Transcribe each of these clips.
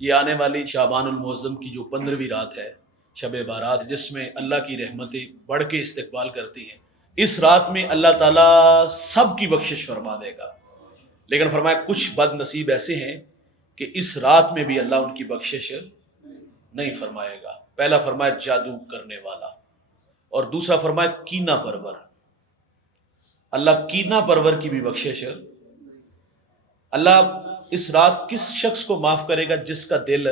یہ آنے والی شعبان المعظم کی جو 15ویں رات ہے، شب بارات، جس میں اللہ کی رحمتیں بڑھ کے استقبال کرتی ہیں، اس رات میں اللہ تعالیٰ سب کی بخشش فرما دے گا، لیکن فرمایا کچھ بد نصیب ایسے ہیں کہ اس رات میں بھی اللہ ان کی بخشش نہیں فرمائے گا۔ پہلا فرمایا جادو کرنے والا، اور دوسرا فرمایا کینہ پرور۔ اللہ کینہ پرور کی بھی بخشش، اللہ اس رات کس شخص کو معاف کرے گا جس کا دل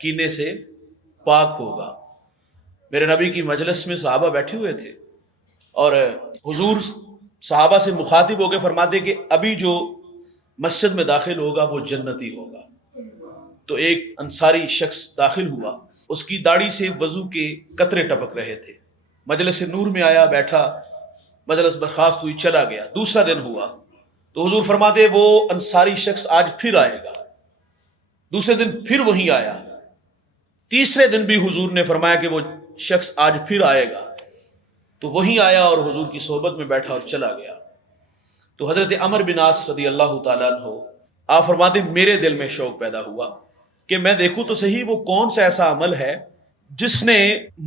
کینے سے پاک ہوگا۔ میرے نبی کی مجلس میں صحابہ بیٹھے ہوئے تھے اور حضور صحابہ سے مخاطب ہو کے فرماتے کہ ابھی جو مسجد میں داخل ہوگا وہ جنتی ہوگا۔ تو ایک انصاری شخص داخل ہوا، اس کی داڑھی سے وضو کے قطرے ٹپک رہے تھے، مجلس نور میں آیا، بیٹھا، مجلس برخاست ہوئی، چلا گیا۔ دوسرا دن ہوا تو حضور فرماتے وہ انصاری شخص آج پھر آئے گا۔ دوسرے دن پھر وہیں آیا، تیسرے دن بھی حضور نے فرمایا کہ وہ شخص آج پھر آئے گا، تو وہیں آیا اور حضور کی صحبت میں بیٹھا اور چلا گیا۔ تو حضرت عمر بن عاص رضی اللہ تعالیٰ عنہ آپ فرماتے میرے دل میں شوق پیدا ہوا کہ میں دیکھوں تو صحیح وہ کون سا ایسا عمل ہے جس نے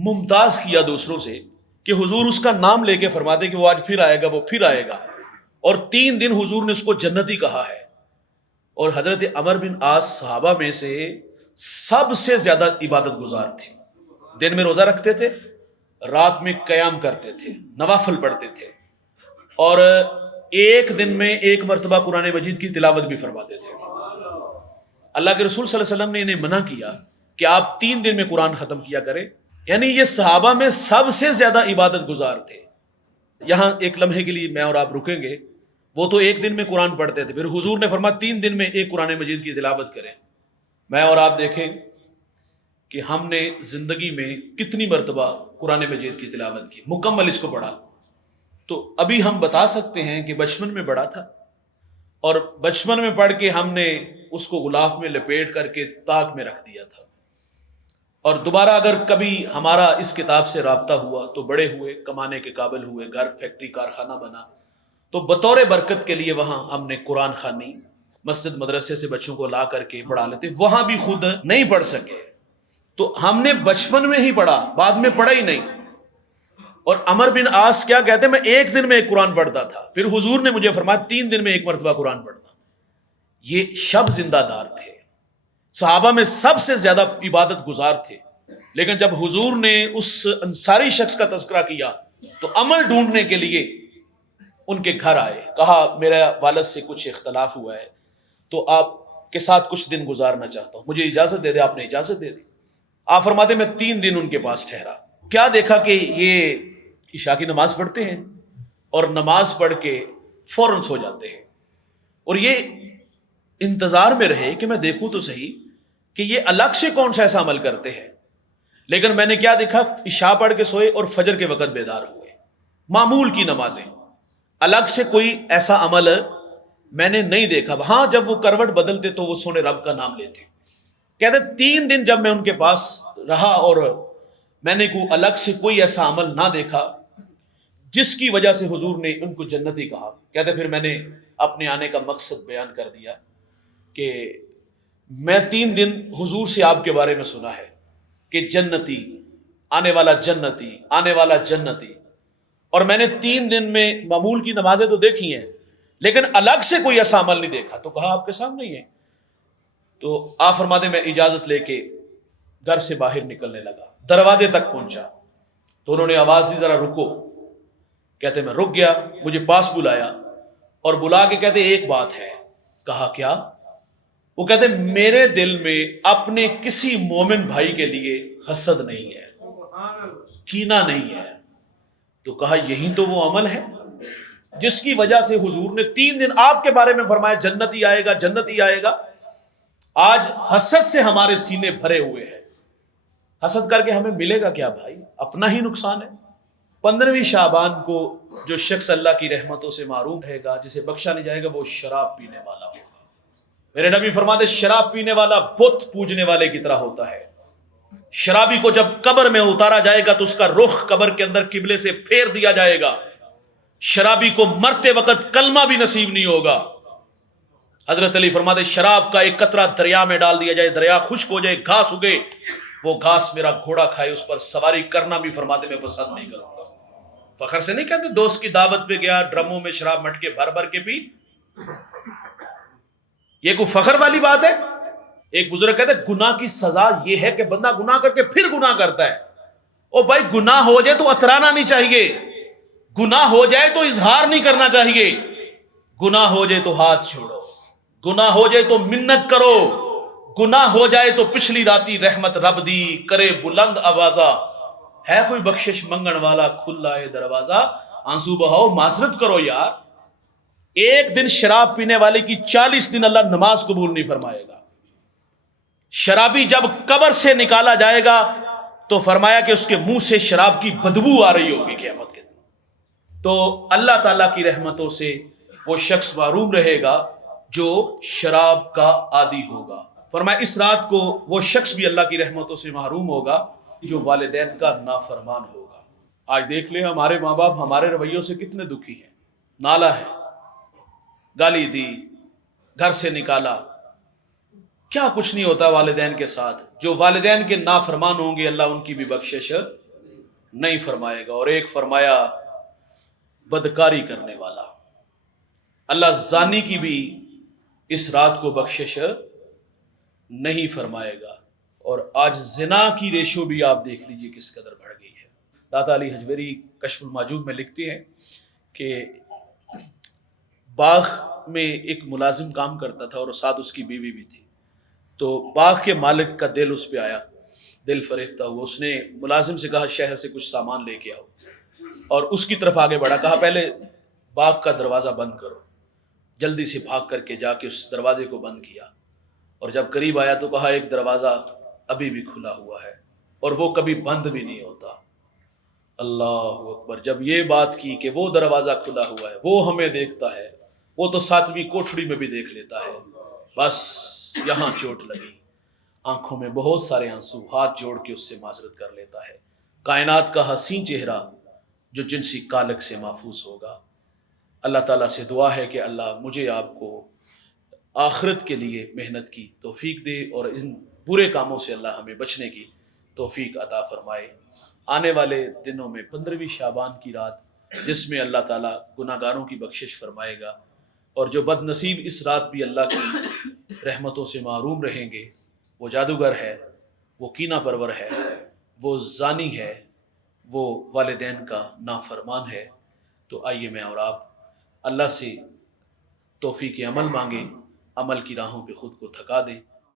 ممتاز کیا دوسروں سے کہ حضور اس کا نام لے کے فرماتے کہ وہ آج پھر آئے گا، وہ پھر آئے گا، اور 3 دن حضور نے اس کو جنتی کہا ہے۔ اور حضرت عمر بن عاص صحابہ میں سے سب سے زیادہ عبادت گزار تھے، دن میں روزہ رکھتے تھے، رات میں قیام کرتے تھے، نوافل پڑھتے تھے، اور ایک دن میں 1 مرتبہ قرآن مجید کی تلاوت بھی فرماتے تھے۔ اللہ کے رسول صلی اللہ علیہ وسلم نے انہیں منع کیا کہ آپ 3 دن میں قرآن ختم کیا کریں، یعنی یہ صحابہ میں سب سے زیادہ عبادت گزار تھے۔ یہاں ایک لمحے کے لیے میں اور آپ رکیں گے، وہ تو 1 دن میں قرآن پڑھتے تھے، پھر حضور نے فرمایا 3 دن میں ایک قرآن مجید کی تلاوت کریں۔ میں اور آپ دیکھیں کہ ہم نے زندگی میں کتنی مرتبہ قرآن مجید کی تلاوت کی، مکمل اس کو پڑھا۔ تو ابھی ہم بتا سکتے ہیں کہ بچپن میں پڑھا تھا، اور بچپن میں پڑھ کے ہم نے اس کو غلاف میں لپیٹ کر کے طاق میں رکھ دیا تھا، اور دوبارہ اگر کبھی ہمارا اس کتاب سے رابطہ ہوا تو بڑے ہوئے، کمانے کے قابل ہوئے، گھر، فیکٹری، کارخانہ بنا، تو بطور برکت کے لیے وہاں ہم نے قرآن خوانی، مسجد مدرسے سے بچوں کو لا کر کے پڑھا لیتے، وہاں بھی خود نہیں پڑھ سکے تو ہم نے بچپن میں ہی پڑھا، بعد میں پڑھا ہی نہیں۔ اور عمر بن عاص کیا کہتے ہیں، میں 1 دن میں ایک قرآن پڑھتا تھا، پھر حضور نے مجھے فرمایا 3 دن میں 1 مرتبہ قرآن پڑھنا۔ یہ شب زندہ دار تھے، صحابہ میں سب سے زیادہ عبادت گزار تھے، لیکن جب حضور نے اس انصاری شخص کا تذکرہ کیا تو عمل ڈھونڈنے کے لیے ان کے گھر آئے، کہا میرا والد سے کچھ اختلاف ہوا ہے تو آپ کے ساتھ کچھ دن گزارنا چاہتا ہوں، مجھے اجازت دے دے۔ آپ نے اجازت دے دی۔ آپ فرماتے میں 3 دن ان کے پاس ٹھہرا، کیا دیکھا کہ یہ عشاء کی نماز پڑھتے ہیں اور نماز پڑھ کے فوراً سو جاتے ہیں، اور یہ انتظار میں رہے کہ میں دیکھوں تو صحیح کہ یہ الگ سے کون سا ایسا عمل کرتے ہیں، لیکن میں نے کیا دیکھا، عشاء پڑھ کے سوئے اور فجر کے وقت بیدار ہوئے، معمول کی نمازیں، الگ سے کوئی ایسا عمل میں نے نہیں دیکھا۔ ہاں جب وہ کروٹ بدلتے تو وہ سونے رب کا نام لیتے۔ کہتے 3 دن جب میں ان کے پاس رہا اور میں نے الگ سے کوئی ایسا عمل نہ دیکھا جس کی وجہ سے حضور نے ان کو جنتی کہا۔ کہتے پھر میں نے اپنے آنے کا مقصد بیان کر دیا کہ میں 3 دن حضور سے آپ کے بارے میں سنا ہے کہ جنتی، آنے والا جنتی، آنے والا جنتی، اور میں نے 3 دن میں معمول کی نمازیں تو دیکھی ہیں لیکن الگ سے کوئی ایسا عمل نہیں دیکھا۔ تو کہا آپ کے سامنے ہی ہے۔ تو آپ فرماتے میں اجازت لے کے گھر سے باہر نکلنے لگا، دروازے تک پہنچا تو انہوں نے آواز دی ذرا رکو۔ کہتے میں رک گیا، مجھے پاس بلایا اور بلا کے کہتے ایک بات ہے۔ کہا کیا؟ وہ کہتے میرے دل میں اپنے کسی مومن بھائی کے لیے حسد نہیں ہے، کینہ نہیں ہے۔ تو کہا یہی تو وہ عمل ہے جس کی وجہ سے حضور نے 3 دن آپ کے بارے میں فرمایا جنتی آئے گا، جنتی آئے گا۔ آج حسد سے ہمارے سینے بھرے ہوئے ہیں، حسد کر کے ہمیں ملے گا کیا بھائی؟ اپنا ہی نقصان ہے۔ 15ویں شعبان کو جو شخص اللہ کی رحمتوں سے محروم رہے گا، جسے بخشا نہیں جائے گا، وہ شراب پینے والا ہوگا۔ میرے نبی فرماتے شراب پینے والا بت پوجنے والے کی طرح ہوتا ہے۔ شرابی کو جب قبر میں اتارا جائے گا تو اس کا رخ قبر کے اندر قبلے سے پھیر دیا جائے گا۔ شرابی کو مرتے وقت کلمہ بھی نصیب نہیں ہوگا۔ حضرت علی فرماتے شراب کا ایک قطرہ دریا میں ڈال دیا جائے، دریا خشک ہو جائے، گھاس اگے، وہ گھاس میرا گھوڑا کھائے، اس پر سواری کرنا بھی فرماتے میں پسند نہیں کروں گا۔ فخر سے نہیں کہتے دوست کی دعوت پہ گیا، ڈرموں میں شراب مٹکے بھر بھر کے پی، یہ کوئی فخر والی بات ہے؟ ایک بزرگ کہتے ہیں گناہ کی سزا یہ ہے کہ بندہ گناہ کر کے پھر گناہ کرتا ہے۔ او بھائی گناہ ہو جائے تو اترانا نہیں چاہیے، گناہ ہو جائے تو اظہار نہیں کرنا چاہیے، گناہ ہو جائے تو ہاتھ چھوڑو، گناہ ہو جائے تو منت کرو، گناہ ہو جائے تو پچھلی راتی رحمت رب دی کرے بلند آوازہ، ہے کوئی بخشش منگن والا کھلا ہے دروازہ، آنسو بہاؤ معذرت کرو یار۔ ایک دن شراب پینے والے کی 40 دن اللہ نماز قبول نہیں فرمائے گا۔ شرابی جب قبر سے نکالا جائے گا تو فرمایا کہ اس کے منہ سے شراب کی بدبو آ رہی ہوگی قیامت کے دن۔ تو اللہ تعالیٰ کی رحمتوں سے وہ شخص محروم رہے گا جو شراب کا عادی ہوگا۔ فرمایا اس رات کو وہ شخص بھی اللہ کی رحمتوں سے محروم ہوگا جو والدین کا نافرمان ہوگا۔ آج دیکھ لیں ہمارے ماں باپ ہمارے رویوں سے کتنے دکھی ہیں، نالا ہے، گالی دی، گھر سے نکالا، کیا کچھ نہیں ہوتا والدین کے ساتھ۔ جو والدین کے نافرمان ہوں گے اللہ ان کی بھی بخشش نہیں فرمائے گا۔ اور ایک فرمایا بدکاری کرنے والا، اللہ زانی کی بھی اس رات کو بخشش نہیں فرمائے گا۔ اور آج زنا کی ریشو بھی آپ دیکھ لیجئے کس قدر بڑھ گئی ہے۔ داتا علی حجویری کشف المحجوب میں لکھتے ہیں کہ باغ میں ایک ملازم کام کرتا تھا اور ساتھ اس کی بیوی بھی تھی، تو باغ کے مالک کا دل اس پہ آیا، دل فریفتہ ہوا، اس نے ملازم سے کہا شہر سے کچھ سامان لے کے آؤ، اور اس کی طرف آگے بڑھا، کہا پہلے باغ کا دروازہ بند کرو، جلدی سے بھاگ کر کے جا کے اس دروازے کو بند کیا، اور جب قریب آیا تو کہا ایک دروازہ ابھی بھی کھلا ہوا ہے اور وہ کبھی بند بھی نہیں ہوتا۔ اللہ اکبر، جب یہ بات کی کہ وہ دروازہ کھلا ہوا ہے، وہ ہمیں دیکھتا ہے، وہ تو 7ویں کوٹھڑی میں بھی دیکھ لیتا ہے، بس یہاں چوٹ لگی، آنکھوں میں بہت سارے آنسو، ہاتھ جوڑ کے اس سے معذرت کر لیتا ہے۔ کائنات کا حسین چہرہ جو جنسی کالک سے محفوظ ہوگا۔ اللہ تعالیٰ سے دعا ہے کہ اللہ مجھے آپ کو آخرت کے لیے محنت کی توفیق دے اور ان برے کاموں سے اللہ ہمیں بچنے کی توفیق عطا فرمائے۔ آنے والے دنوں میں 15ویں شعبان کی رات جس میں اللہ تعالیٰ گناہ گاروں کی بخشش فرمائے گا، اور جو بد نصیب اس رات بھی اللہ کی رحمتوں سے محروم رہیں گے، وہ جادوگر ہے، وہ کینہ پرور ہے، وہ زانی ہے، وہ والدین کا نافرمان ہے۔ تو آئیے میں اور آپ اللہ سے توفیق عمل مانگیں، عمل کی راہوں پہ خود کو تھکا دیں۔